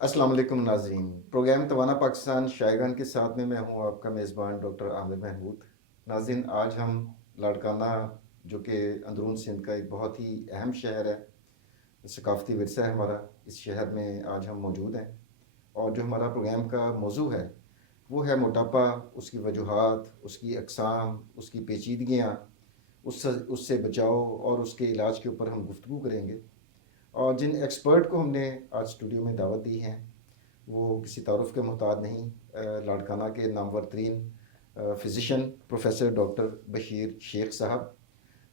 السلام علیکم ناظرین، پروگرام توانا پاکستان شائگان کے ساتھ میں ہوں آپ کا میزبان ڈاکٹر عامر محمود۔ ناظرین، آج ہم لاڑکانہ جو کہ اندرون سندھ کا ایک بہت ہی اہم شہر ہے، ثقافتی ورثہ ہے ہمارا، اس شہر میں آج ہم موجود ہیں، اور جو ہمارا پروگرام کا موضوع ہے وہ ہے موٹاپا، اس کی وجوہات، اس کی اقسام، اس کی پیچیدگیاں، اس سے بچاؤ اور اس کے علاج کے اوپر ہم گفتگو کریں گے۔ اور جن ایکسپرٹ کو ہم نے آج اسٹوڈیو میں دعوت دی ہے وہ کسی تعارف کے محتاج نہیں، لاڑکانہ کے نامور ترین فزیشین پروفیسر ڈاکٹر بشیر شیخ صاحب،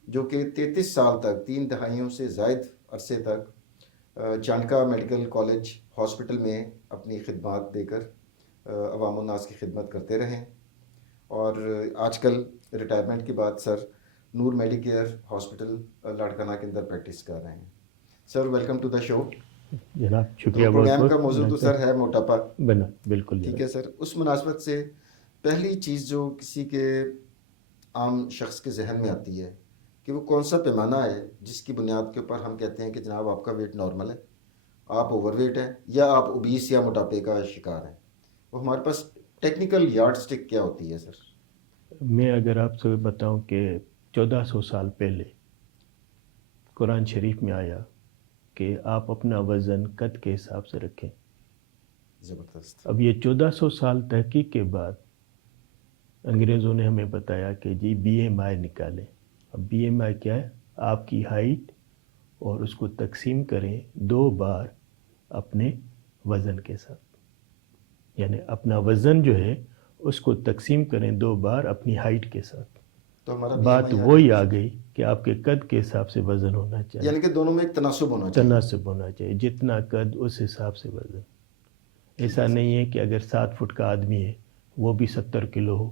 جو کہ 33 سال تک، 3 دہائیوں سے زائد عرصے تک چانکا میڈیکل کالج ہاسپٹل میں اپنی خدمات دے کر عوام الناس کی خدمت کرتے رہیں، اور آج کل ریٹائرمنٹ کے بعد سر نور میڈیکیئر ہاسپٹل لاڑکانہ کے اندر پریکٹس کر رہے ہیں۔ سر ویلکم ٹو دا شو۔ جناب تو شکریہ بہت پروگرام کا بہت موضوع تو سر ہے موٹاپا، بنا بالکل ٹھیک جناب۔ ہے سر۔ اس مناسبت سے پہلی چیز جو کسی کے عام شخص کے ذہن میں آتی ہے کہ وہ کون سا پیمانہ ہے جس کی بنیاد کے اوپر ہم کہتے ہیں کہ جناب آپ کا ویٹ نارمل ہے، آپ اوور ویٹ ہیں، یا آپ اوبیس یا موٹاپے کا شکار ہیں، وہ ہمارے پاس ٹیکنیکل یارڈ سٹک کیا ہوتی ہے سر؟ میں اگر آپ سے بتاؤں کہ 1400 سال پہلے قرآن شریف میں آیا کہ آپ اپنا وزن قد کے حساب سے رکھیں۔ زبردست۔ اب یہ 1400 سال تحقیق کے بعد انگریزوں نے ہمیں بتایا کہ جی بی ایم آئی نکالیں۔ اب بی ایم آئی کیا ہے؟ آپ کی ہائٹ اور اس کو تقسیم کریں 2 بار اپنے وزن کے ساتھ، یعنی اپنا وزن جو ہے اس کو تقسیم کریں 2 بار اپنی ہائٹ کے ساتھ۔ تو ہمارا بی ایم بات آئی وہی آ گئی کہ آپ کے قد کے حساب سے وزن ہونا چاہیے، یعنی کہ دونوں میں ایک تناسب ہونا چاہیے۔ تناسب ہونا چاہیے، جتنا قد اس حساب سے وزن۔ ٹھیک ایسا ہے سر۔ نہیں ہے کہ اگر 7 فٹ کا آدمی ہے وہ بھی 70 کلو ہو،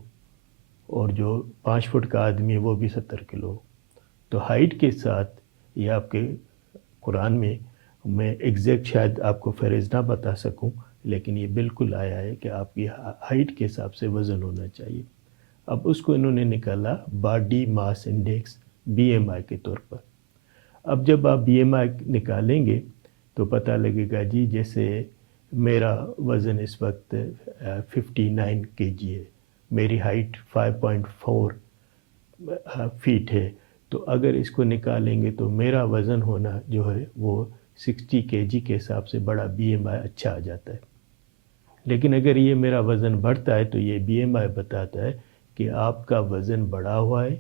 اور جو 5 فٹ کا آدمی ہے وہ بھی 70 کلو ہو۔ تو ہائٹ کے ساتھ یہ آپ کے قرآن میں ایگزیکٹ شاید آپ کو فہرست نہ بتا سکوں، لیکن یہ بالکل آیا ہے کہ آپ کی ہائٹ کے حساب سے وزن ہونا چاہیے۔ اب اس کو انہوں نے نکالا باڈی ماس انڈیکس، بی ایم آئی کے طور پر۔ اب جب آپ بی ایم آئی نکالیں گے تو پتہ لگے گا جی جیسے میرا وزن اس وقت 59 کے جی ہے، میری ہائٹ 5.4 فیٹ ہے، تو اگر اس کو نکالیں گے تو میرا وزن ہونا جو ہے وہ 60 کے جی کے حساب سے بڑا بی ایم آئی اچھا آ جاتا ہے۔ لیکن اگر یہ میرا وزن بڑھتا ہے تو یہ بی ایم آئی بتاتا ہے کہ آپ کا وزن بڑھا ہوا ہے،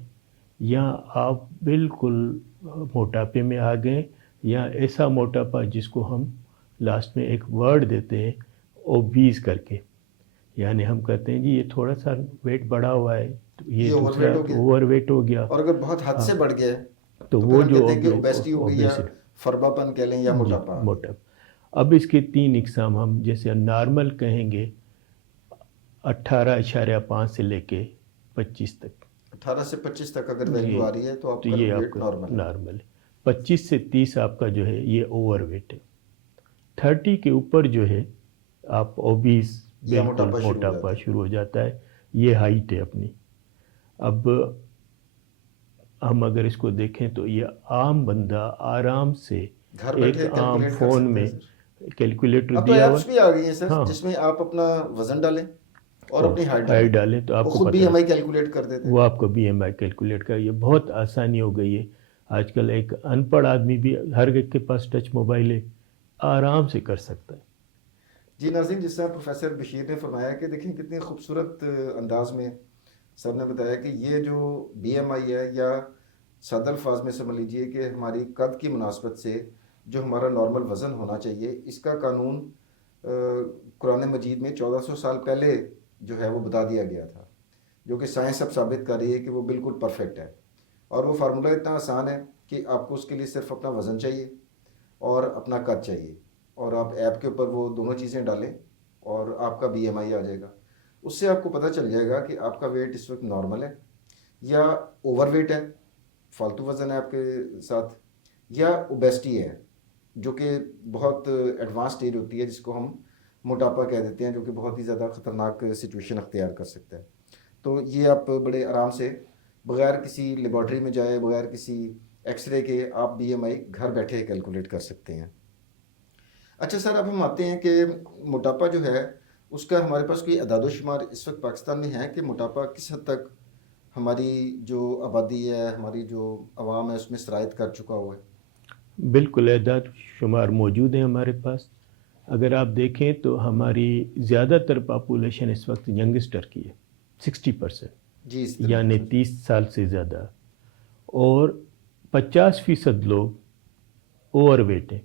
یا آپ بالکل موٹاپے میں آ گئے، یا ایسا موٹاپا جس کو ہم لاسٹ میں ایک ورڈ دیتے ہیں اوبیز کر کے، یعنی ہم کہتے ہیں جی یہ تھوڑا سا ویٹ بڑھا ہوا ہے، تو یہ اوور دوسرا ویٹ ہو گیا، اوور ویٹ ہو گیا۔ اور اگر بہت حد ہاں، سے بڑھ گیا ہے تو تو پھر وہ ہم جو کہتے ہیں کہ اوبیسٹی ہو گئی، یا اوبیسٹی، فربا پن کہہ لیں، یا جی موٹاپا آ گیا۔ موٹاپا۔ اب اس کے 3 اقسام ہم جیسے نارمل کہیں گے 18.5 سے لے کے 25 تک، 18 سے 25 تک اگر ویلیو یہ آ رہی ہے تو آپ تو کا یہ آپ ویٹ کا نارمل ہے۔ نارمل ہے۔ 25 سے 30 آپ کا جو ہے یہ اوور ویٹ ہے۔ 30 کے اوپر جو ہے آپ اوبیس، یا بالکل موٹاپا شروع ہو موٹاپا جاتا ہے۔ شروع ہو جاتا ہے، یہ ہائٹ ہے اپنی۔ اب ہم اگر اس کو دیکھیں تو یہ عام بندہ آرام سے گھر ایک بیٹھے عام کیلکولیٹ کر فون سکتے ہیں میں سر۔ کیلکولیٹر اب تو دیا ہوا ایپس ہے، بھی آ گئی ہیں سر ہاں، جس میں آپ اپنا وزن ڈالیں اور اور اپنی ہائٹ ہائٹ ڈالیں، ڈالیں تو آپ وہ کو خود پتہ بی ایم آئی لگے، کیلکولیٹ کر دیتے ہیں۔ وہ آپ کو بی ایم آئی کیلکولیٹ کر، یہ بہت آسانی ہو گئی ہے۔ آج کل ایک ان پڑھ آدمی بھی، ہر ایک کے پاس ٹچ موبائل ہے، آرام سے کر سکتا ہے۔ جی ناظرین، جس طرح پروفیسر بشیر نے فرمایا کہ دیکھیں کتنی خوبصورت انداز میں سر نے بتایا کہ یہ جو بی ایم آئی ہے، یا سادہ الفاظ میں سمجھ لیجئے کہ ہماری قد کی مناسبت سے جو ہمارا نارمل وزن ہونا چاہیے، اس کا قانون قرآن مجید میں 1400 سال پہلے جو ہے وہ بتا دیا گیا تھا، جو کہ سائنس اب ثابت کر رہی ہے کہ وہ بالکل پرفیکٹ ہے۔ اور وہ فارمولہ اتنا آسان ہے کہ آپ کو اس کے لیے صرف اپنا وزن چاہیے اور اپنا قد چاہیے، اور آپ ایپ کے اوپر وہ دونوں چیزیں ڈالیں اور آپ کا بی ایم آئی آ جائے گا۔ اس سے آپ کو پتہ چل جائے گا کہ آپ کا ویٹ اس وقت نارمل ہے، یا اوور ویٹ ہے، فالتو وزن ہے آپ کے ساتھ، یا اوبیسٹی ہے، جو کہ بہت ایڈوانس اسٹیج ہوتی ہے، جس کو ہم موٹاپا کہہ دیتے ہیں، جو کہ بہت ہی زیادہ خطرناک سچویشن اختیار کر سکتا ہے۔ تو یہ آپ بڑے آرام سے بغیر کسی لیبارٹری میں جائے، بغیر کسی ایکس رے کے، آپ بی ایم آئی گھر بیٹھے کیلکولیٹ کر سکتے ہیں۔ اچھا سر، اب ہم آتے ہیں کہ موٹاپا جو ہے اس کا ہمارے پاس کوئی اعداد و شمار اس وقت پاکستان میں ہے کہ موٹاپا کس حد تک ہماری جو آبادی ہے، ہماری جو عوام ہے، اس میں سرایت کر چکا ہوا ہے؟ بالکل اعداد شمار موجود ہیں ہمارے پاس. اگر آپ دیکھیں تو ہماری زیادہ تر پاپولیشن اس وقت ینگسٹر کی ہے، 60%، جی اس طرح یعنی سر 30 سال سے زیادہ، اور 50% لوگ اوور ویٹ ہیں.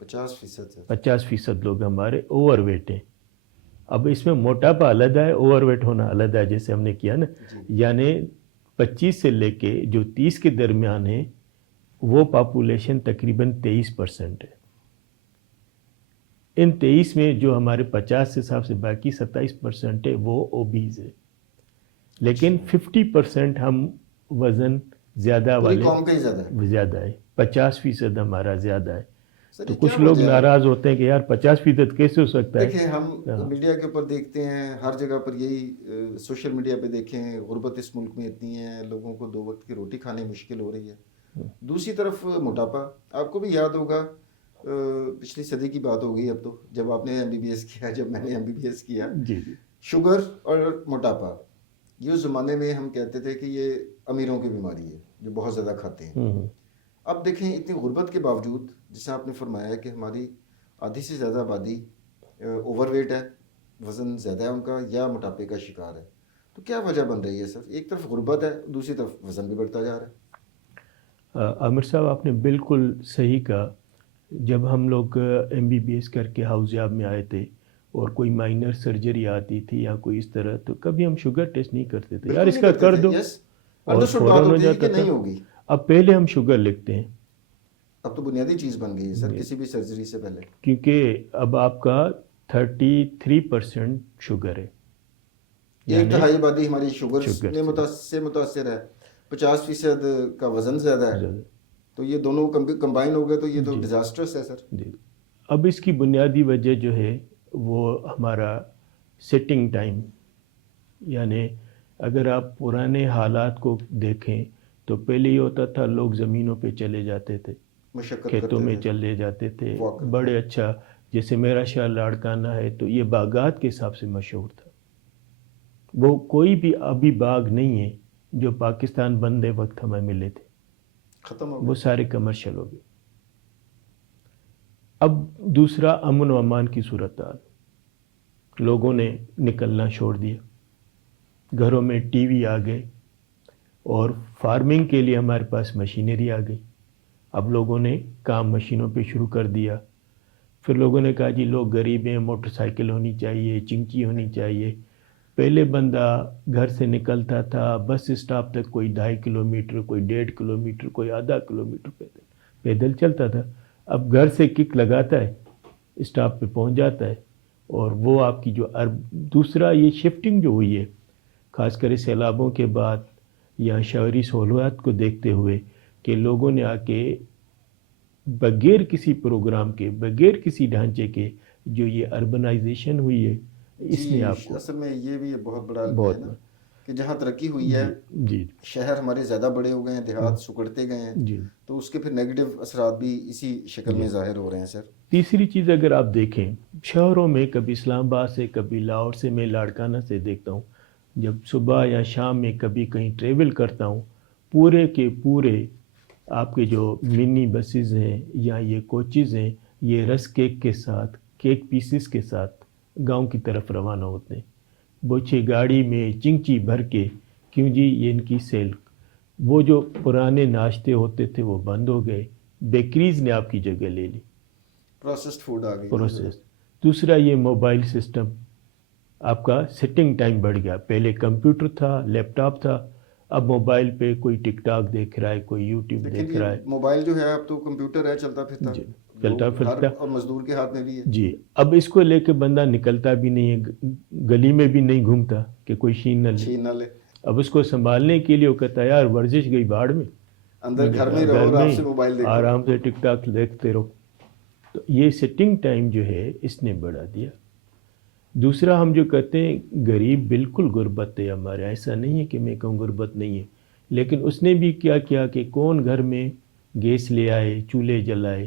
50% سر. 50% لوگ ہمارے اوور ویٹ ہیں. اب اس میں موٹاپا علیحدہ ہے، اوور ویٹ ہونا علیحدہ ہے، جیسے ہم نے کیا نا. جی یعنی 25 سے لے کے جو 30 کے درمیان ہے وہ پاپولیشن تقریباً 23% ہے. ان 23 میں جو ہمارے 50 کے حساب سے باقی 27% ہے وہ اوبیز ہے. لیکن 50% ہم وزن زیادہ پوری والے قوم کا ہی زیادہ ہے زیادہ ہے، 50% ہمارا زیادہ ہے. سر. تو یہ کیا کچھ لوگ وجہ ہے؟ ناراض ہوتے ہیں کہ یار 50% کیسے ہو سکتا ہے. دیکھیں ہم ہاں. میڈیا کے اوپر دیکھتے ہیں، ہر جگہ پر یہی سوشل میڈیا پہ دیکھیں، غربت اس ملک میں اتنی ہے، لوگوں کو 2 وقت کی روٹی کھانے مشکل ہو رہی ہے. دوسری طرف موٹاپا، آپ کو بھی یاد ہوگا پچھلی صدی کی بات ہو گئی اب تو، جب آپ نے MBBS کیا، جب میں نے MBBS کیا، جی جی شوگر اور موٹاپا یہ اس زمانے میں ہم کہتے تھے کہ یہ امیروں کی بیماری ہے جو بہت زیادہ کھاتے ہیں. اب دیکھیں اتنی غربت کے باوجود، جیسے آپ نے فرمایا ہے کہ ہماری آدھی سے زیادہ آبادی اوور ویٹ ہے، وزن زیادہ ہے ان کا، یا موٹاپے کا شکار ہے. تو کیا وجہ بن رہی ہے سر؟ ایک طرف غربت ہے، دوسری طرف وزن بھی بڑھتا جا رہا ہے. عامر صاحب آپ نے بالکل صحیح کہا. جب ہم لوگ MBBS کر کے حوضیاب میں آئے تھے اور کوئی مائنر سرجری آتی تھی یا کوئی اس طرح، تو کبھی ہم شوگر ٹیسٹ نہیں کرتے تھے، یار بالکل اس نہیں کا کرتے کر تھے. دو، یس، اور انڈرسٹوڈ بات فوراً ہو ہوتی تھی جاتا کہ تھا. نہیں ہوگی. اب پہلے ہم شوگر لکھتے ہیں اب تو بنیادی چیز بن گئی ہے سر کسی بھی سرجری سے پہلے. کیونکہ اب آپ کا 33% شوگر ہے. ایک یعنی تہائی آبادی ہماری شوگر شوگر میں سے متاثر ہے، 50% کا وزن زیادہ ہے. زیادہ. تو یہ دونوں کمبائن ہو گئے تو یہ تو جی ڈیزاسٹرس ہے سر. جی. اب اس کی بنیادی وجہ جو ہے وہ ہمارا سٹنگ ٹائم. یعنی اگر آپ پرانے حالات کو دیکھیں تو پہلے یہ ہوتا تھا لوگ زمینوں پہ چلے جاتے تھے، مشقت کھیتوں کرتے میں تھے، چلے جاتے تھے، واک کرتے بڑے اچھا. جیسے میرا شہر لاڑکانہ ہے تو یہ باغات کے حساب سے مشہور تھا. وہ کوئی بھی ابھی باغ نہیں ہے جو پاکستان بندے وقت ہمیں ملے تھے، ختم ہو وہ گئے. سارے کمرشل ہو گئے. اب دوسرا امن و امان کی صورتحال، لوگوں نے نکلنا چھوڑ دیا، گھروں میں ٹی وی آ گئے، اور فارمنگ کے لیے ہمارے پاس مشینری آ گئی. اب لوگوں نے کام مشینوں پہ شروع کر دیا. پھر لوگوں نے کہا جی لوگ غریب ہیں، موٹر سائیکل ہونی چاہیے، چنکی ہونی چاہیے. پہلے بندہ گھر سے نکلتا تھا بس اسٹاپ تک کوئی 2.5 کلومیٹر، کوئی 1.5 کلومیٹر، کوئی آدھا کلومیٹر پیدل چلتا تھا. اب گھر سے کک لگاتا ہے، اسٹاپ پہ پہنچ جاتا ہے. اور وہ آپ کی جو دوسرا یہ شفٹنگ جو ہوئی ہے خاص کر سیلابوں کے بعد یا شہری سہولیات کو دیکھتے ہوئے، کہ لوگوں نے آ کے بغیر کسی پروگرام کے، بغیر کسی ڈھانچے کے، جو یہ اربنائزیشن ہوئی ہے اس نے جی آپ کو اصل میں یہ بھی بہت بڑا ہے بہت نا کہ جہاں ترقی ہوئی ہے، جی جی شہر ہمارے زیادہ بڑے ہو گئے ہیں، دیہات سکڑتے گئے ہیں، جی تو اس کے پھر نیگیٹو اثرات بھی اسی شکل میں جی. ظاہر ہو رہے ہیں سر. تیسری چیز اگر آپ دیکھیں شہروں میں، کبھی اسلام آباد سے، کبھی لاہور سے، میں لاڑکانہ سے دیکھتا ہوں، جب صبح یا شام میں کبھی کہیں ٹریول کرتا ہوں، پورے کے پورے آپ کے جو منی بسز ہیں یا یہ کوچز ہیں، یہ رس کیک کے ساتھ، کیک پیسز کے ساتھ گاؤں کی طرف روانہ ہوتے ہیں. بوچھے گاڑی میں چنچی بھر کے. کیوں جی؟ یہ ان کی سیل. وہ جو پرانے ناشتے ہوتے تھے وہ بند ہو گئے، بیکریز نے آپ کی جگہ لے لی، پروسیسڈ فوڈ آ گئی. پروسیس. دوسرا یہ موبائل سسٹم، آپ کا سٹنگ ٹائم بڑھ گیا. پہلے کمپیوٹر تھا، لیپ ٹاپ تھا، اب موبائل پہ کوئی ٹک ٹاک دیکھ رہا ہے، کوئی یوٹیوب لیکن دیکھ یہ رہا ہے. موبائل جو ہے اب تو کمپیوٹر ہے چلتا پھرتا، جی چلتا لوگ ہر پھرتا. اور مزدور کے ہاتھ میں بھی ہے. جی اب اس کو لے کے بندہ نکلتا بھی نہیں ہے، گلی میں بھی نہیں گھومتا کہ کوئی شین نہ لے. چھین نہ لے، اب اس کو سنبھالنے کے لیے وہ کہتا ہے یار ورزش گئی باڑ میں، اندر گھر میں رہو گھر اور میں آپ سے موبائل دیکھو. آرام سے ٹک ٹاک دیکھتے رہو. تو یہ سٹنگ ٹائم جو ہے اس نے بڑھا دیا. دوسرا ہم جو کہتے ہیں غریب، بالکل غربت ہے ہمارے، ایسا نہیں ہے کہ میں کہوں غربت نہیں ہے، لیکن اس نے بھی کیا کیا کہ کون گھر میں گیس لے آئے، چولہے جلائے.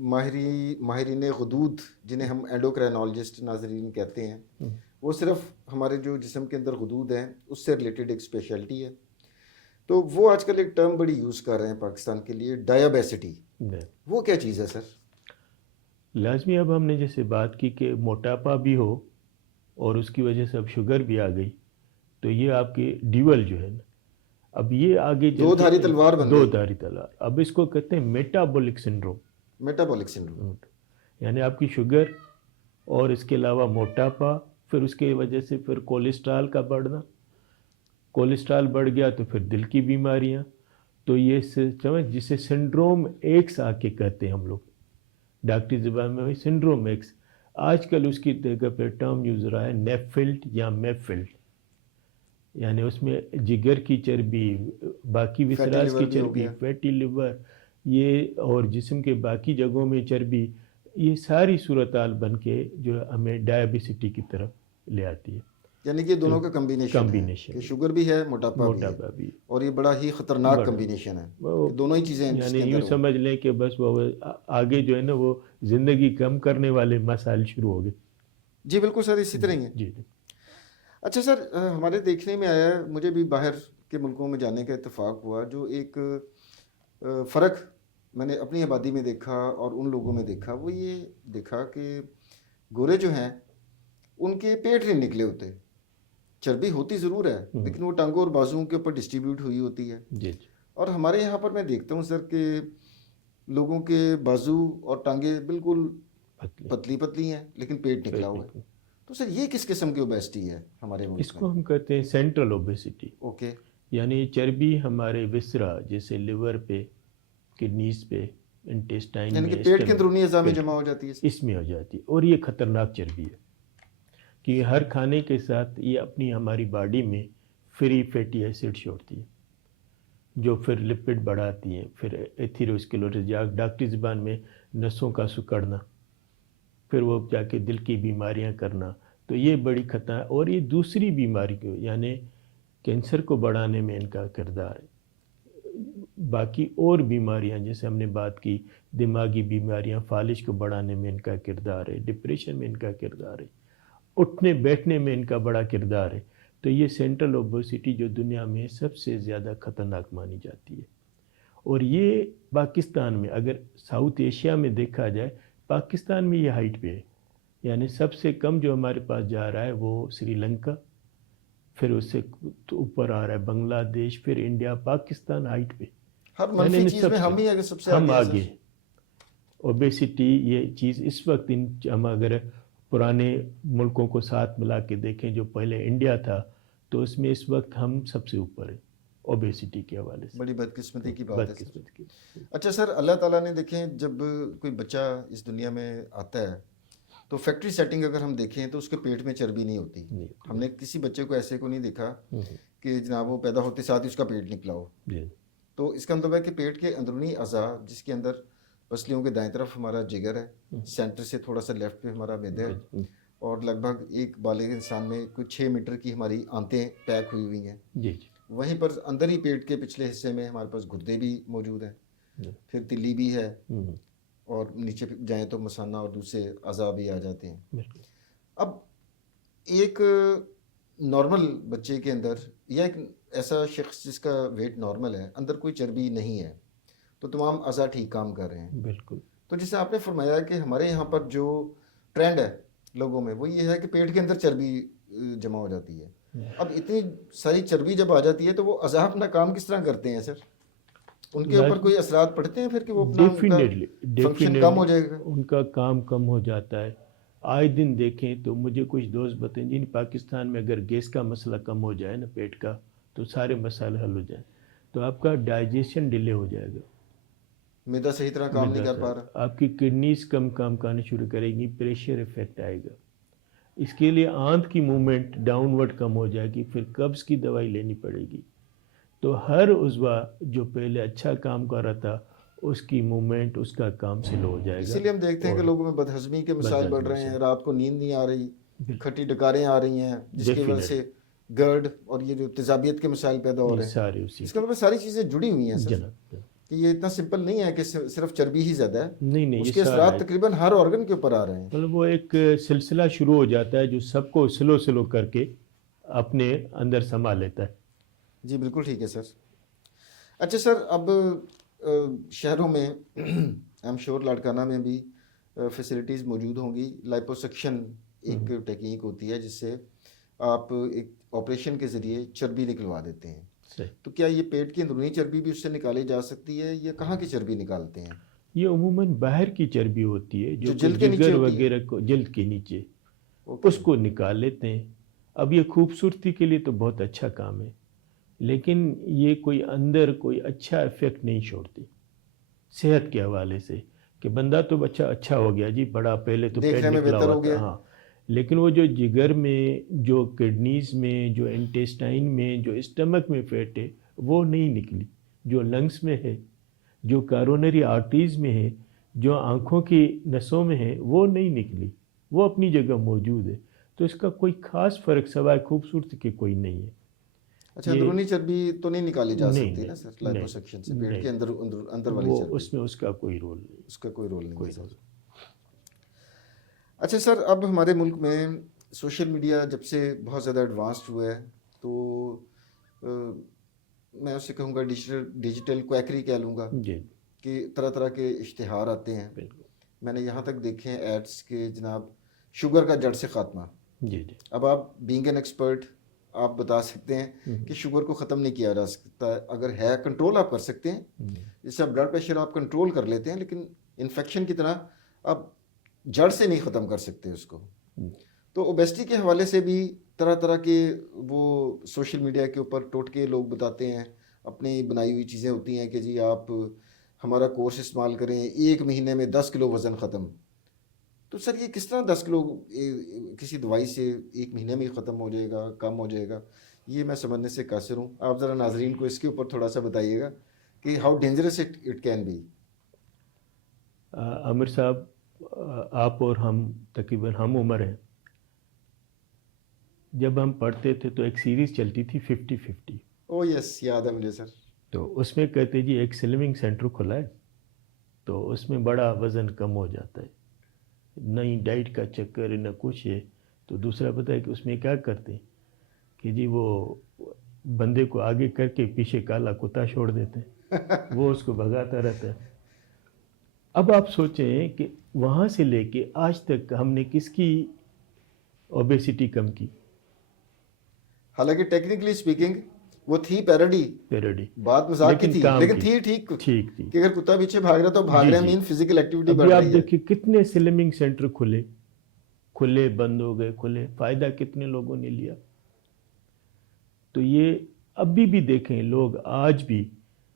ماہرین غدود جنہیں ہم اینڈوکرائنالوجسٹ ناظرین کہتے ہیں، وہ صرف ہمارے جو جسم کے اندر غدود ہیں اس سے ریلیٹڈ ایک اسپیشلٹی ہے، تو وہ آج کل ایک ٹرم بڑی یوز کر رہے ہیں پاکستان کے لیے، ڈایابیسٹی. وہ کیا چیز ہے سر؟ لازمی اب ہم نے جیسے بات کی کہ موٹاپا بھی ہو اور اس کی وجہ سے اب شوگر بھی آ گئی، تو یہ آپ کے ڈیول جو ہے نا، اب یہ آگے دو دھاری تلوار بن دو گئی. دھاری تلوار. اب اس کو کہتے ہیں میٹابولک سنڈروم. میٹابولک سنڈروم یعنی آپ کی شوگر اور اس کے علاوہ موٹاپا، پھر اس کی وجہ سے پھر کولیسٹرال کا بڑھنا، کولیسٹرال بڑھ گیا تو پھر دل کی بیماریاں. تو یہ سمجھ جسے سنڈروم ایکس آ کے کہتے ہیں ہم لوگ ڈاکٹری زبان میں، وہی سنڈروم ایکس. آج کل اس کی جگہ پہ ٹرم یوز رہا ہے نیفلٹ یا میفلٹ، یعنی اس میں جگر کی چربی، باقی وسراس کی چربی، فیٹی لیور، یہ اور جسم کے باقی جگہوں میں چربی، یہ ساری صورتحال بن کے جو ہمیں ڈائبیسٹی کی طرف لے آتی ہے. یعنی کہ دونوں کا کمبینیشن ہے کہ شوگر بھی ہے، موٹاپا بھی ہے، اور یہ بڑا ہی خطرناک کمبینیشن ہے، دونوں ہی چیزیں یعنی یوں سمجھ لیں کہ بس وہ آگے جو ہے نا وہ زندگی کم کرنے والے مسائل شروع ہو گئے. جی بالکل سر، اسی طرح ہی ہے. جی. اچھا سر، ہمارے دیکھنے میں آیا ہے، مجھے بھی باہر کے ملکوں میں جانے کا اتفاق ہوا، جو ایک فرق میں نے اپنی آبادی میں دیکھا اور ان لوگوں میں دیکھا، وہ یہ دیکھا کہ گورے جو ہیں ان کے پیٹ نہیں نکلے ہوتے، چربی ہوتی ضرور ہے لیکن وہ ٹانگوں اور بازوؤں کے اوپر ڈسٹریبیوٹ ہوئی ہوتی ہے. جی. اور ہمارے یہاں پر میں دیکھتا ہوں سر کہ لوگوں کے بازو اور ٹانگیں بالکل پتلی پتلی ہیں لیکن پیٹ نکلا ہوا ہے. تو سر یہ کس قسم کی اوبیسٹی ہے ہمارے ملک میں؟ اس کو ہم کہتے ہیں سینٹرل اوبیسٹی. اوکے. یعنی چربی ہمارے وسرا جیسے لیور پہ، کڈنیز پہ، انٹیسٹائن میں، یعنی کہ پیٹ کے اندرونی اعضاء میں جمع ہو جاتی ہے، اس میں ہو جاتی ہے. اور یہ خطرناک چربی ہے کہ ہر کھانے کے ساتھ یہ اپنی ہماری باڈی میں فری فیٹی ایسڈ چھوڑتی ہے جو پھر لپڈ بڑھاتی ہیں، پھر ایتھیروسکلیروسس یا ڈاکٹری زبان میں نسوں کا سکڑنا، پھر وہ جا کے دل کی بیماریاں کرنا. تو یہ بڑی خطرہ ہے. اور یہ دوسری بیماری کو یعنی کینسر کو بڑھانے میں ان کا کردار ہے. باقی اور بیماریاں جیسے ہم نے بات کی دماغی بیماریاں، فالج کو بڑھانے میں ان کا کردار ہے، ڈپریشن میں ان کا کردار ہے، اٹھنے بیٹھنے میں ان کا بڑا کردار ہے. تو یہ سینٹرل اوبیسٹی جو دنیا میں سب سے زیادہ خطرناک مانی جاتی ہے. اور یہ پاکستان میں اگر ساؤتھ ایشیا میں دیکھا جائے، پاکستان میں یہ ہائٹ پہ ہے. یعنی سب سے کم جو ہمارے پاس جا رہا ہے وہ سری لنکا، پھر اس سے اوپر آ رہا ہے بنگلہ دیش، پھر انڈیا، پاکستان ہائٹ پہ. ہر منفی چیز میں ہم ہی آگے، سب سے ہم آگے. اوبیسٹی یہ چیز اس وقت ہم اگر پرانے ملکوں کو ساتھ ملا کے دیکھیں جو پہلے انڈیا تھا تو اس میں اس وقت ہم سب سے اوپر ہیں اوبیسٹی کے حوالے سے. بڑی بدقسمتی کی بات ہے. اچھا سر، اللہ تعالیٰ نے دیکھیں جب کوئی بچہ اس دنیا میں آتا ہے تو فیکٹری سیٹنگ اگر ہم دیکھیں تو اس کے پیٹ میں چربی نہیں ہوتی. ہم نے کسی بچے کو ایسے کو نہیں دیکھا کہ جناب وہ پیدا ہوتے ساتھ ہی اس کا پیٹ نکلا ہو. تو اس کا مطلب ہے کہ پیٹ کے اندرونی اعضاء جس کے اندر پسلیوں کے دائیں طرف ہمارا جگر ہے، سینٹر سے تھوڑا سا لیفٹ پہ ہمارا معدہ ہے، اور لگ بھگ ایک بالغ انسان میں کوئی 6 میٹر کی ہماری آنتیں پیک ہوئی ہوئی ہیں. وہیں پر اندر ہی پیٹ کے پچھلے حصے میں ہمارے پاس گردے بھی موجود ہیں، پھر تلی بھی ہے، اور نیچے جائیں تو مثانہ اور دوسرے اعضاء بھی آ جاتے ہیں. اب ایک نارمل بچے کے اندر یا ایک ایسا شخص جس کا ویٹ نارمل ہے، اندر کوئی چربی نہیں ہے، تو تمام اعضاء ٹھیک کام کر رہے ہیں. بالکل. تو جیسے آپ نے فرمایا کہ ہمارے یہاں پر جو ٹرینڈ ہے لوگوں میں وہ یہ ہے کہ پیٹ کے اندر چربی جمع ہو جاتی ہے. اب اتنی ساری چربی جب آ جاتی ہے تو وہ اعضاء اپنا کام کس طرح کرتے ہیں سر؟ ان کے اوپر کوئی اثرات پڑتے ہیں پھر کہ وہ فنکشن کم ہو جائے گا؟ ان کا کام کم ہو جاتا ہے. آئے دن دیکھیں تو مجھے کچھ دوست بتائیں جن پاکستان میں اگر گیس کا مسئلہ کم ہو جائے نا پیٹ کا تو سارے مسائل حل ہو جائیں. تو آپ کا ڈائجیشن ڈیلے ہو جائے گا، معدہ صحیح طرح کام نہیں کر پا رہا، آپ کی کڈنیز کم کام کرنا شروع کرے گی، پریشر افیکٹ آئے گا. اس کے لیے آنت کی موومنٹ ڈاؤن ورڈ کم ہو جائے گی، پھر قبض کی دوائی لینی پڑے گی. تو ہر عضو جو پہلے اچھا کام کر رہا تھا اس کی موومنٹ، اس کا کام سلو ہو جائے گا. اسی لیے ہم دیکھتے ہیں کہ لوگوں میں بدہضمی کے مسائل بڑھ رہے ہیں، رات کو نیند نہیں آ رہی، کھٹی ڈکاریں آ رہی ہیں جس کی وجہ سے گرڈ اور یہ جو تیزابیت کے مسائل پیدا ہو رہے ہیں. اس کا مطلب ساری چیزیں جڑی ہوئی ہیں سر. کہ یہ اتنا سمپل نہیں ہے کہ صرف چربی ہی زیادہ ہے، نہیں اس یہ کے سارا اثرات ہے، تقریباً ہر آرگن کے اوپر آ رہے ہیں۔ مطلب وہ ایک سلسلہ شروع ہو جاتا ہے جو سب کو سلو کر کے اپنے اندر سما لیتا ہے۔ جی بالکل ٹھیک ہے سر۔ اچھا سر، اب شہروں میں آئی ایم شیور لاڑکانہ میں بھی فیسلٹیز موجود ہوں گی۔ لائپوسکشن ایک ٹیکنیک ہوتی ہے جس سے آپ ایک آپریشن کے ذریعے چربی نکلوا دیتے ہیں، صحیح۔ تو کیا یہ پیٹ کی اندرونی چربی بھی اس سے نکالی جا سکتی ہے، یا کہاں کی چربی نکالتے ہیں؟ یہ عموماً باہر کی چربی ہوتی ہے جو جو جلد کے نیچے جگر ہوتی ہے؟ وغیرہ کو جلد کے نیچے، اوکے۔ اس کو نکال لیتے ہیں۔ اب یہ خوبصورتی کے لیے تو بہت اچھا کام ہے، لیکن یہ کوئی اندر کوئی اچھا افیکٹ نہیں چھوڑتی صحت کے حوالے سے، کہ بندہ تو اچھا ہو گیا جی، بڑا پہلے تو پیٹ دیکھنے میں نکلا بہتر ہوا ہو تھا، گیا۔ ہاں، لیکن وہ جو جگر میں، جو کڈنیز میں، جو انٹیسٹائن میں، جو اسٹمک میں فیٹ ہے وہ نہیں نکلی، جو لنگس میں ہے، جو کارونری آرٹریز میں ہے، جو آنکھوں کی نسوں میں ہے، وہ نہیں نکلی، وہ اپنی جگہ موجود ہے۔ تو اس کا کوئی خاص فرق سوائے خوبصورتی کے کوئی نہیں ہے۔ اچھا، یہ اندرونی چربی تو نہیں نکالی جا نہیں سکتی نا سر لائپوسکشن سے؟ پیٹ نہیں، کے اندر والی وہ چربی، اس میں اس کا کوئی رول نہیں، اس کا کوئی رول نہیں ہے کوئی سر۔ رول۔ اچھا سر، اب ہمارے ملک میں سوشل میڈیا جب سے بہت زیادہ ایڈوانسڈ ہوا ہے، تو میں اسے کہوں گا ڈیجیٹل کویکری کہہ لوں گا، جی کہ طرح طرح کے اشتہار آتے ہیں۔ بالکل، میں نے یہاں تک دیکھے ہیں ایڈس کے جناب شوگر کا جڑ سے خاتمہ۔ جی جی۔ اب آپ بینگ این ایکسپرٹ، آپ بتا سکتے ہیں کہ شوگر کو ختم نہیں کیا جا سکتا، اگر ہے کنٹرول آپ کر سکتے ہیں، جیسے آپ بلڈ پریشر آپ کنٹرول کر لیتے ہیں، لیکن انفیکشن کی طرح آپ جڑ سے نہیں ختم کر سکتے اس کو۔ تو اوبیسٹی کے حوالے سے بھی طرح طرح کے وہ سوشل میڈیا کے اوپر ٹوٹکے لوگ بتاتے ہیں، اپنی بنائی ہوئی چیزیں ہوتی ہیں کہ جی آپ ہمارا کورس استعمال کریں، 1 مہینے میں 10 کلو وزن ختم۔ تو سر یہ کس طرح 10 کلو کسی دوائی سے 1 مہینے میں ہی ختم ہو جائے گا، کم ہو جائے گا؟ یہ میں سمجھنے سے قاصر ہوں۔ آپ ذرا ناظرین کو اس کے اوپر تھوڑا سا بتائیے گا کہ how dangerous it can be. Aamir sahab, آپ اور ہم تقریباً ہم عمر ہیں۔ جب ہم پڑھتے تھے تو ایک سیریز چلتی تھی 50-50، او یس، یاد ہے مجھے سر۔ تو اس میں کہتے جی ایک سلمنگ سینٹر کھلا ہے تو اس میں بڑا وزن کم ہو جاتا ہے، نہ ہی ڈائٹ کا چکر نہ کچھ ہے۔ تو دوسرا پتہ ہے کہ اس میں کیا کرتے ہیں کہ جی وہ بندے کو آگے کر کے پیچھے کالا کتا چھوڑ دیتے ہیں، وہ اس کو بھگاتا رہتا ہے۔ اب آپ سوچیں کہ وہاں سے لے کے آج تک ہم نے کس کی اوبیسٹی کم کی؟ حالانکہ ٹیکنیکلی اسپیکنگ وہ تھی پیروڈی، پیروڈی، بات مذاق کی تھی، کام لیکن کی تھی ٹھیک ٹھیک تھی۔ کہ اگر کتا پیچھے بھاگ رہا تو بھاگ جی رہا جی۔ مین فزیکل ایکٹیویٹی بڑھ ابھی آپ رہی ہے۔ دیکھیں کتنے سلمنگ سینٹر کھلے بند ہو گئے، کھلے، فائدہ کتنے لوگوں نے لیا۔ تو یہ ابھی بھی دیکھیں لوگ آج بھی،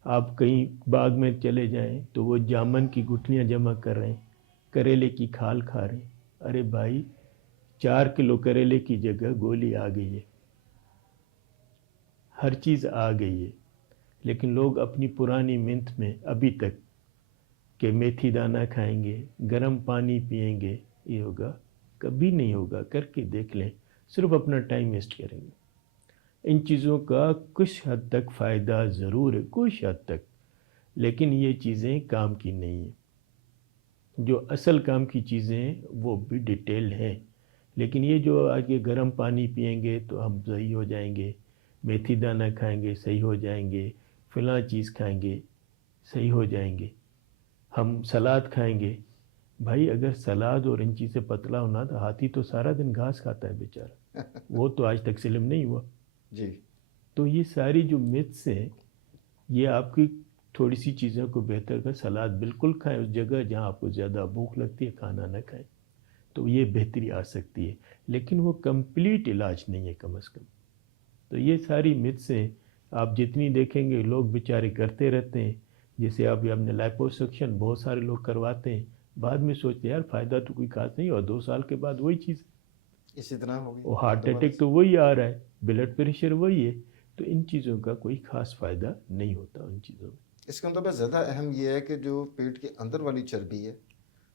آپ کہیں باغ میں چلے جائیں تو وہ جامن کی گٹھلیاں جمع کر رہے ہیں، کریلے کی کھال کھا رہے ہیں۔ ارے بھائی 4 کلو کریلے کی جگہ گولی آ گئی ہے، ہر چیز آ گئی ہے، لیکن لوگ اپنی پرانی منت میں ابھی تک کہ میتھی دانہ کھائیں گے، گرم پانی پئیں گے، یہ ہوگا؟ کبھی نہیں ہوگا۔ کر کے دیکھ لیں، صرف اپنا ٹائم ویسٹ کریں گے۔ ان چیزوں کا کچھ حد تک فائدہ ضرور ہے، کچھ حد تک، لیکن یہ چیزیں کام کی نہیں ہیں۔ جو اصل کام کی چیزیں ہیں وہ بھی ڈیٹیلڈ ہیں، لیکن یہ جو آگے گرم پانی پئیں گے تو ہم صحیح ہو جائیں گے، میتھی دانہ کھائیں گے صحیح ہو جائیں گے، فلاں چیز کھائیں گے صحیح ہو جائیں گے، ہم سلاد کھائیں گے۔ بھائی اگر سلاد اور ان چیزیں پتلا ہونا تو ہاتھی تو سارا دن گھاس کھاتا ہے بیچارہ، وہ تو آج تک سلم نہیں ہوا۔ جی۔ تو یہ ساری جو متس ہیں، یہ آپ کی تھوڑی سی چیزوں کو بہتر کر، سلاد بالکل کھائیں اس جگہ جہاں آپ کو زیادہ بھوک لگتی ہے، کھانا نہ کھائیں، تو یہ بہتری آ سکتی ہے، لیکن وہ کمپلیٹ علاج نہیں ہے کم از کم۔ تو یہ ساری متس ہیں، آپ جتنی دیکھیں گے لوگ بیچارے کرتے رہتے ہیں۔ جیسے اب ہم نے لائپوسکشن بہت سارے لوگ کرواتے ہیں، بعد میں سوچتے ہیں یار فائدہ تو کوئی خاص نہیں، اور 2 سال کے بعد وہی چیز، اسی طرح ہوگی، وہ ہارٹ اٹیک تو وہی آ رہا ہے، بلڈ پریشر وہی ہے۔ تو ان چیزوں کا کوئی خاص فائدہ نہیں ہوتا ان چیزوں میں۔ اس کا مطلب زیادہ اہم یہ ہے کہ جو پیٹ کے اندر والی چربی ہے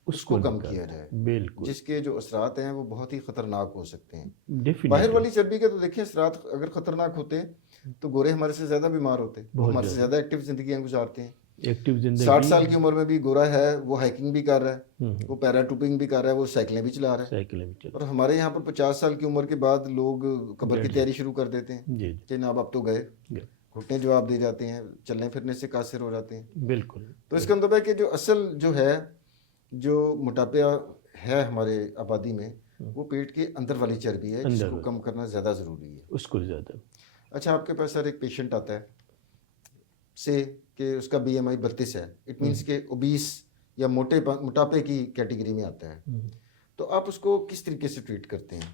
اس کو کم نکالنا کیا ہے، جائے، بالکل، جس کے جو اثرات ہیں وہ بہت ہی خطرناک ہو سکتے ہیں۔ باہر ڈیفینیٹلی والی چربی کے تو دیکھیں اثرات اگر خطرناک ہوتے تو گورے ہمارے سے زیادہ بیمار ہوتے، وہ بہت ہمارے سے زیادہ۔ زیادہ ایکٹیو زندگیاں گزارتے ہیں۔ ایکٹیو زندگی 60 سال کی عمر میں بھی گورا ہے، وہ ہائکنگ بھی کر رہا ہے، ہوں، وہ پیراٹوپنگ بھی کر رہا ہے، وہ سائیکلیں بھی چلا رہا ہے. سائیکلیں بھی چل اور ہمارے یہاں پر 50 سال کی عمر کے بعد لوگ قبر کی بیٹھ تیاری شروع کر دیتے ہیں جی کہ جناب اب تو گئے، جی گھٹنے جواب دے جاتے ہیں، چلنے پھرنے سے قاصر ہو جاتے ہیں. بالکل. تو اس کا مطلب ہے کہ جو اصل جو ہے، جو موٹاپا ہے ہمارے آبادی میں، وہ پیٹ کے اندر والی چربی ہے، جس اندر کو والی. کم کرنا زیادہ ضروری ہے. اس کو زیادہ اچھا، آپ کے پاس سر ایک پیشنٹ آتا ہے سے کہ اس کا BMI 32 ہے، اٹ مینس کہ اوبیس یا موٹاپے کی کیٹیگری میں آتا ہے، تو آپ اس کو کس طریقے سے ٹریٹ کرتے ہیں؟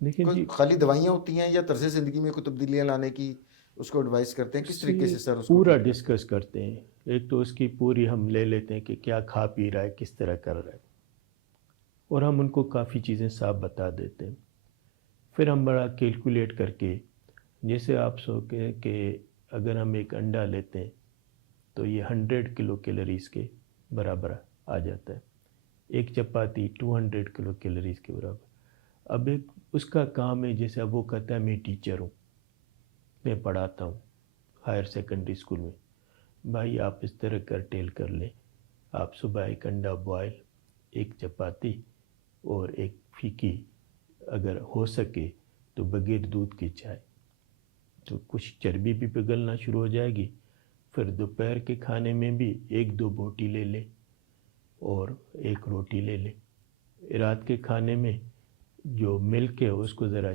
دیکھیں جی، خالی دوائیاں ہوتی ہیں یا طرز زندگی میں کوئی تبدیلیاں لانے کی اس کو ایڈوائز کرتے ہیں؟ کس طریقے سے سر اس کو پورا ٹریٹ کرتے ڈسکس کرتے ہیں. ایک تو اس کی پوری ہم لے لیتے ہیں کہ کیا کھا پی رہا ہے، کس طرح کر رہا ہے، اور ہم ان کو کافی چیزیں صاف بتا دیتے ہیں. پھر ہم بڑا کیلکولیٹ کر کے، جیسے آپ سو کہ اگر ہم ایک انڈا لیتے ہیں تو یہ 100 کلو کیلوریز کے برابر آ جاتا ہے. ایک چپاتی 200 کلو کیلوریز کے برابر. اب ایک اس کا کام ہے، جیسے اب وہ کہتا ہے میں ٹیچر ہوں، میں پڑھاتا ہوں ہائر سیکنڈری اسکول میں. بھائی آپ اس طرح کرٹیل کر لیں، آپ صبح ایک انڈا بوائل، ایک چپاتی اور ایک پھیکی، اگر ہو سکے تو بغیر دودھ کی چائے، تو کچھ چربی بھی پگھلنا شروع ہو جائے گی. پھر دوپہر کے کھانے میں بھی 1-2 بوٹی لے لیں اور 1 روٹی لے لیں. رات کے کھانے میں جو ملک ہے اس کو ذرا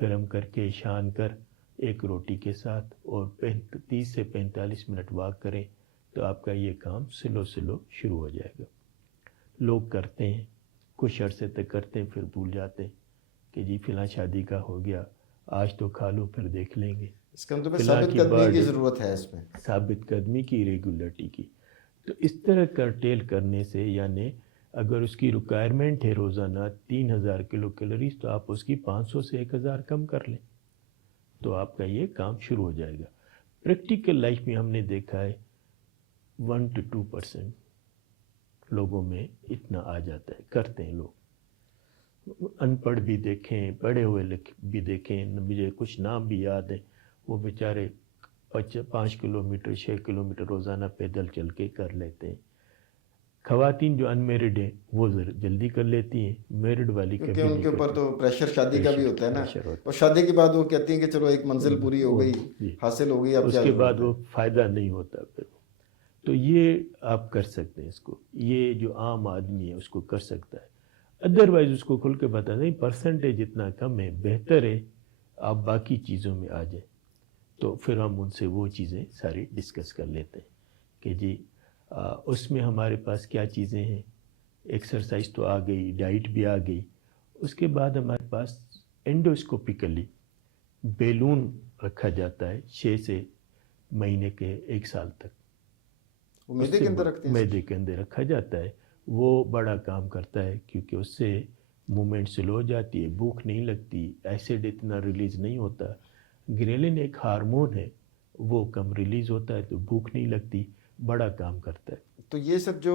گرم کر کے چھان کر 1 روٹی کے ساتھ، اور 30 سے 45 منٹ واک کریں تو آپ کا یہ کام سلو شروع ہو جائے گا. لوگ کرتے ہیں، کچھ عرصے تک کرتے ہیں، پھر بھول جاتے ہیں کہ جی فلاں شادی کا ہو گیا، آج تو کھا لو پھر دیکھ لیں گے. اس کا مطلب فلاں ثابت کی قدمی کی birthday، ضرورت ہے اس میں. ثابت قدمی کی، ریگولرٹی کی. تو اس طرح کرٹیل کرنے سے، یعنی اگر اس کی ریکوائرمنٹ ہے روزانہ 3000 کلو کیلوریز، تو آپ اس کی 500 سے 1000 کم کر لیں تو آپ کا یہ کام شروع ہو جائے گا. پریکٹیکل لائف میں ہم نے دیکھا ہے 1 to 2% لوگوں میں اتنا آ جاتا ہے، کرتے ہیں لوگ. ان پڑھ بھی دیکھیں، پڑھے ہوئے بھی دیکھیں، مجھے کچھ نام بھی یاد ہیں، وہ بیچارے 5 کلومیٹر 6 کلومیٹر روزانہ پیدل چل کے کر لیتے ہیں. خواتین جو ان میرڈ ہیں وہ جلدی کر لیتی ہیں، میرڈ والی کیونکہ کبھی ان نہیں کے اوپر کرتی. تو پریشر شادی کا بھی ہوتا ہے نا، پریشر ہوتا اور شادی کے بعد وہ کہتی ہیں کہ چلو ایک منزل پوری ہو گئی، جی، حاصل ہو گئی، اب اس کیا کے بعد ضرورت ہے. وہ فائدہ نہیں ہوتا پھر. تو یہ آپ کر سکتے ہیں اس کو، یہ جو عام آدمی ہے اس کو کر سکتا ہے. ادروائز اس کو کھل کے بتا دیں پرسنٹیج اتنا کم ہے، بہتر ہے آپ باقی چیزوں میں آ جائیں. تو پھر ہم ان سے وہ چیزیں ساری ڈسکس کر لیتے ہیں کہ جی اس میں ہمارے پاس کیا چیزیں ہیں. ایکسرسائز تو آ گئی، ڈائٹ بھی آ گئی. اس کے بعد ہمارے پاس انڈوسکوپیکلی بیلون رکھا جاتا ہے 6 سے مہینے کے 1 سال تک. وہ میدے کے اندر رکھتے ہیں؟ میدے کے اندر رکھا جاتا ہے. وہ بڑا کام کرتا ہے کیونکہ اس سے مومنٹ سلو ہو جاتی ہے، بھوک نہیں لگتی، ایسڈ اتنا ریلیز نہیں ہوتا. گریلن ایک ہارمون ہے، وہ کم ریلیز ہوتا ہے تو بھوک نہیں لگتی، بڑا کام کرتا ہے. تو یہ سب جو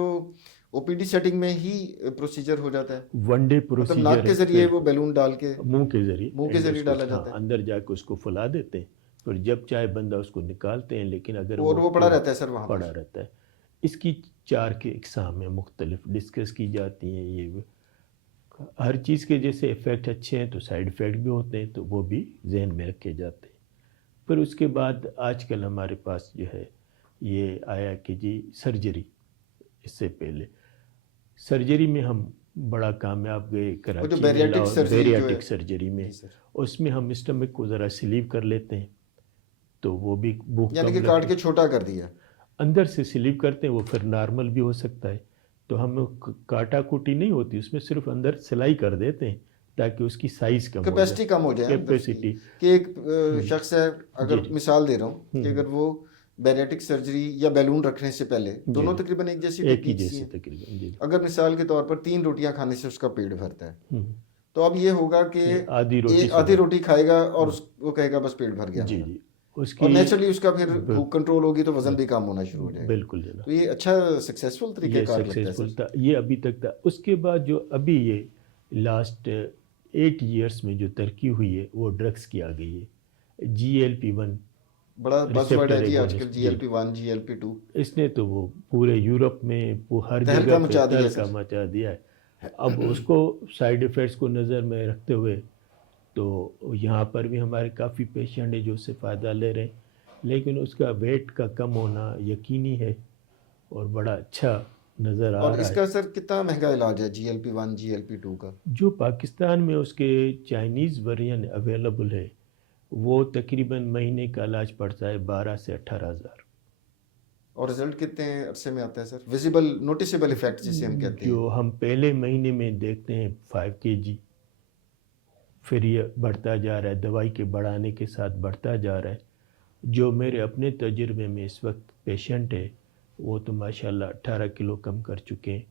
OPD سیٹنگ میں ہی پروسیجر ہو جاتا ہے، 1 ڈے مطلب پروسیجر ناک کے ذریعے وہ بیلون ڈال کے منہ کے ذریعے، منہ کے ذریعے ڈالا جاتا ہے، اندر جا کے اس کو پھلا دیتے ہیں. پھر جب چاہے بندہ اس کو نکالتے ہیں. لیکن اگر اور وہ پڑا رہتا ہے سر وہاں پر؟ پڑا رہتا ہے. اس کی 4 کے اقسام ہیں، مختلف ڈسکس کی جاتی ہیں. یہ ہر چیز کے جیسے افیکٹ اچھے ہیں تو سائیڈ افیکٹ بھی ہوتے ہیں، تو وہ بھی ذہن میں رکھے جاتے ہیں. پھر اس کے بعد آج کل ہمارے پاس جو ہے یہ آیا کہ جی سرجری. اس سے پہلے سرجری میں ہم بڑا کامیاب گئے کراچی میں، بیریاٹک سرجری میں. اس میں ہم اسٹمک کو ذرا سلیو کر لیتے ہیں تو وہ بھی بھوک یعنی کم کہ کاٹ لگتی کے چھوٹا کر دیا، اندر سے سلیو کرتے ہیں. وہ پھر نارمل بھی ہو سکتا ہے. تو ہم کاٹا کوٹی نہیں ہوتی اس میں، صرف اندر سلائی کر دیتے ہیں تاکہ اس کی سائز کم ہو جائے، کیپیسٹی کم ہو جائے. کیپیسٹی. کہ ایک شخص ہے، اگر جی. مثال دے رہا ہوں کہ اگر وہ بیریاٹک سرجری یا بیلون رکھنے سے پہلے، دونوں تقریباً ایک جیسی ایک ہی ٹیکنیکس جیسے ہیں. تقریباً. جی. اگر مثال کے طور پر 3 روٹیاں کھانے سے اس کا پیٹ بھرتا ہے، تو اب یہ ہوگا کہ آدھی روٹی کھائے گا اور وہ کہے گا بس پیٹ بھر گیا جی میرا. جی. اس اور کی نیچرلی اس کا پھر بھوک کنٹرول ہوگی تو وزن بھی کم ہونا شروع ہو جائے گا. بالکل جناب. تو یہ اچھا سکسیسفل طریقہ یہ کار لگتا ہے سکسیزفل سر. تھا، یہ ابھی تک تھا. اس کے بعد جو ابھی یہ لاسٹ 8 ایئرس میں جو ترقی ہوئی ہے وہ ڈرگس کی آ گئی ہے. GLP-1 بڑا بز ورڈ ہے ریسیپٹر جی آج کل، ایگونسٹ. جی G L P one G L P two, اس نے تو وہ پورے یورپ میں وہ ہر تہلکہ جگہ پہ مچا دیا تہلکہ سر. مچا دیا ہے. اب اس کو سائیڈ ایفیکٹس کو نظر میں رکھتے ہوئے تو یہاں پر بھی ہمارے کافی پیشنٹ ہیں جو اس سے فائدہ لے رہے ہیں، لیکن اس کا ویٹ کا کم ہونا یقینی ہے اور بڑا اچھا نظر اور آ اس رہا ہے. کا سر کتنا مہنگا علاج ہے G L P one G L P two کا؟ جو پاکستان میں اس کے چائنیز ورژن اویلیبل ہے وہ تقریباً مہینے کا علاج پڑتا ہے 12 سے 18 ہزار. اور رزلٹ کتنے عرصے میں آتا ہے سر؟ ویزیبل نوٹیسیبل افیکٹ جسے ہم کہتے ہیں. جو ہم پہلے مہینے میں دیکھتے ہیں 5 kg، پھر یہ بڑھتا جا رہا ہے، دوائی کے بڑھانے کے ساتھ بڑھتا جا رہا ہے. جو میرے اپنے تجربے میں اس وقت پیشنٹ ہے وہ تو ماشاءاللہ 18 کلو کم کر چکے ہیں،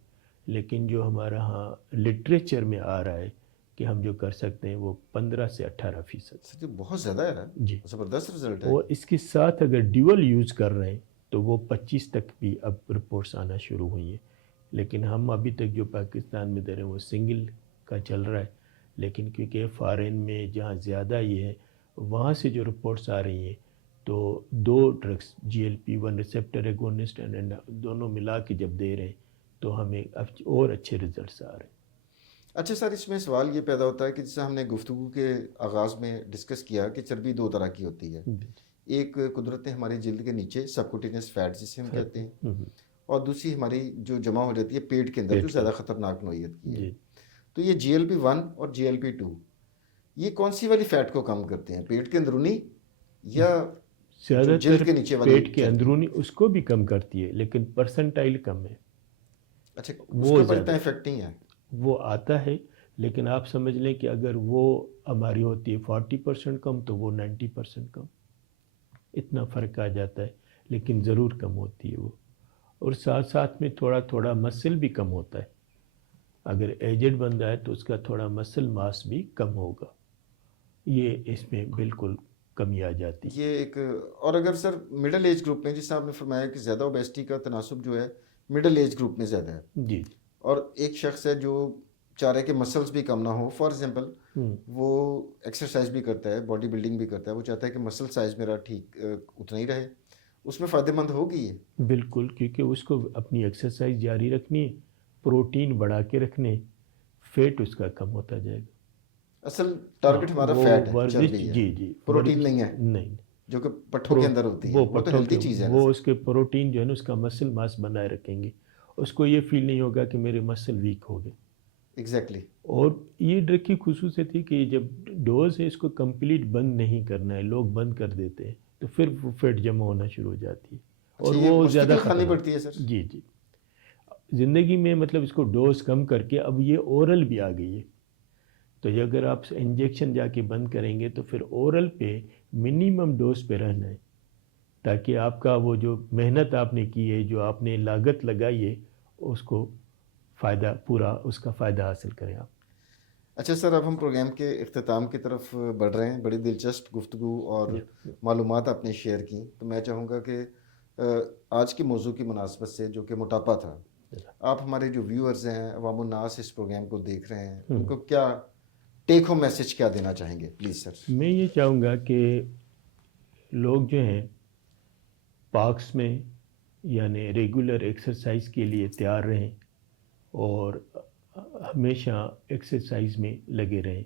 لیکن جو ہمارا ہاں لٹریچر میں آ رہا ہے کہ ہم جو کر سکتے ہیں وہ 15 سے 18%. سر یہ بہت زیادہ ہے نا، جی. زبردست رزلٹ ہے. اور اس کے ساتھ اگر ڈیول یوز کر رہے ہیں تو وہ 25 تک بھی اب رپورٹس آنا شروع ہوئی ہیں. لیکن ہم ابھی تک جو پاکستان میں دے رہے ہیں وہ سنگل کا چل رہا ہے، لیکن کیونکہ فارن میں جہاں زیادہ یہ ہے وہاں سے جو رپورٹس آ رہی ہیں تو 2 drugs G L P one receptor agonist and دونوں ملا کے جب دے رہے ہیں تو ہمیں اور اچھے رزلٹس آ رہے ہیں. اچھا سر، اس میں سوال یہ پیدا ہوتا ہے کہ جیسے ہم نے گفتگو کے آغاز میں ڈسکس کیا کہ چربی 2 طرح کی ہوتی ہے. ایک قدرت نے ہماری جلد کے نیچے سبکوٹینس فیٹ جسے ہم کہتے ہیں، اور دوسری ہماری جو جمع ہو جاتی ہے پیٹ کے اندر جو زیادہ خطرناک نوعیت کی ہے. تو یہ جی ایل پی ون اور جی ایل پی ٹو یہ کون سی والی فیٹ کو کم کرتے ہیں، پیٹ کے اندرونی یا جو زیادہ جلد تر کے نیچے والی پیٹ کے چربی؟ اندرونی اس کو بھی کم کرتی ہے لیکن پرسنٹائل کم ہے. اچھا، اس وہ کے اوپر زیادہ اتنا افیکٹ نہیں ہے. وہ آتا ہے لیکن آپ سمجھ لیں کہ اگر وہ ہماری ہوتی ہے 40% کم تو وہ 90% کم، اتنا فرق آ جاتا ہے، لیکن ضرور کم ہوتی ہے وہ. اور ساتھ ساتھ میں تھوڑا تھوڑا مسل بھی کم ہوتا ہے. اگر ایجڈ بندہ ہے تو اس کا تھوڑا مسل ماس بھی کم ہوگا، یہ اس میں بالکل کمی آ جاتی. یہ ایک اور اگر سر مڈل ایج گروپ میں، جیسے آپ نے فرمایا کہ زیادہ اوبیسٹی کا تناسب جو ہے مڈل ایج گروپ میں زیادہ ہے، جی. اور ایک شخص ہے جو چاہ رہے کہ مسلس بھی کم نہ ہو، فار ایگزامپل وہ ایکسرسائز بھی کرتا ہے، باڈی بلڈنگ بھی کرتا ہے، وہ چاہتا ہے کہ مسل سائز میرا ٹھیک اتنا ہی رہے، اس میں فائدہ مند ہوگی یہ؟ بالکل، کیونکہ اس کو اپنی ایکسرسائز جاری رکھنی ہے، پروٹین بڑھا کے رکھنے، فیٹ اس کا کم ہوتا جائے گا. اصل ٹارگٹ ہمارا وہ فیٹ ہے، ورزش، چربی ہے، جی پروٹین نہیں ہے، نہیں، جو کہ پٹھوں کے اندر ہوتی ہے، وہ تو پٹھوں ہیلتھی کے چیز ہے نا وہ سر. اس کے پروٹین جو ہے نا اس کا مسل ماس بنائے رکھیں گے، اس کو یہ فیل نہیں ہوگا کہ میرے مسل ویک ہو گئے. ایگزیکٹلی. اور یہ ڈرگ کی خصوصیت ہے کہ جب ڈوز ہے اس کو کمپلیٹ بند نہیں کرنا ہے، لوگ بند کر دیتے ہیں تو پھر وہ فیٹ جمع ہونا شروع ہو جاتی ہے اور اچھا، یہ وہ زیادہ مستقل کھانی خطرناک. پڑتی ہے سر؟ جی جی، زندگی میں مطلب اس کو ڈوز کم کر کے اب یہ اورل بھی آ گئی ہے، تو یہ اگر آپ انجیکشن جا کے بند کریں گے تو پھر اورل پہ منیمم ڈوز پہ رہنا ہے تاکہ آپ کا وہ جو محنت آپ نے کی ہے، جو آپ نے لاگت لگائی ہے، اس کو فائدہ پورا اس کا فائدہ حاصل کریں آپ. اچھا سر، اب ہم پروگرام کے اختتام کی طرف بڑھ رہے ہیں. بڑی دلچسپ گفتگو اور معلومات آپ نے شیئر کی، تو میں چاہوں گا کہ آج کے موضوع کی مناسبت سے جو کہ موٹاپا تھا، آپ ہمارے جو ویورز ہیں، عوام الناس اس پروگرام کو دیکھ رہے ہیں، ان کو کیا ٹیک ہوم میسج کیا دینا چاہیں گے پلیز سر؟ میں یہ چاہوں گا کہ لوگ جو ہیں پارکس میں یعنی ریگولر ایکسرسائز کے لیے تیار رہیں اور ہمیشہ ایکسرسائز میں لگے رہیں.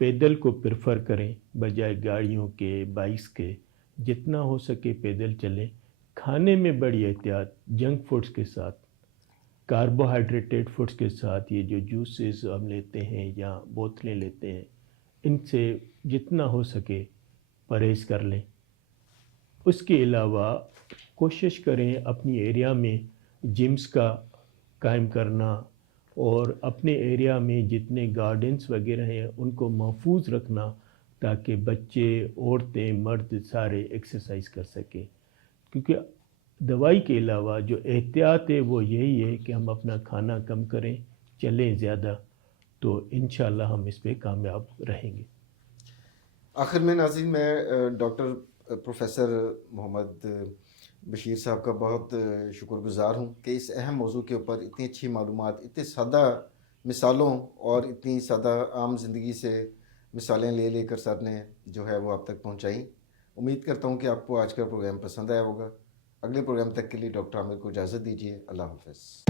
پیدل کو پریفر کریں بجائے گاڑیوں کے، بائکس کے. جتنا ہو سکے پیدل چلیں. کھانے میں بڑی احتیاط، جنک فوڈس کے ساتھ، کاربوہائیڈریٹڈ فوڈس کے ساتھ، یہ جو جوسز ہم لیتے ہیں یا بوتلیں لیتے ہیں ان سے جتنا ہو سکے پرہیز کر لیں. اس کے علاوہ کوشش کریں اپنی ایریا میں جمز کا قائم کرنا اور اپنے ایریا میں جتنے گارڈنز وغیرہ ہیں ان کو محفوظ رکھنا تاکہ بچے، عورتیں، مرد سارے ایکسرسائز کر سکیں. کیونکہ دوائی کے علاوہ جو احتیاط ہے وہ یہی ہے کہ ہم اپنا کھانا کم کریں، چلیں زیادہ، تو انشاءاللہ ہم اس پہ کامیاب رہیں گے. آخر میں ناظرین، میں ڈاکٹر پروفیسر محمد بشیر صاحب کا بہت شکر گزار ہوں کہ اس اہم موضوع کے اوپر اتنی اچھی معلومات، اتنے سادہ مثالوں اور اتنی سادہ عام زندگی سے مثالیں لے کر سر نے جو ہے وہ آپ تک پہنچائیں. امید کرتا ہوں کہ آپ کو آج کا پروگرام پسند آیا ہوگا. اگلے پروگرام تک کے لیے ڈاکٹر عامر کو اجازت دیجیے. اللہ حافظ.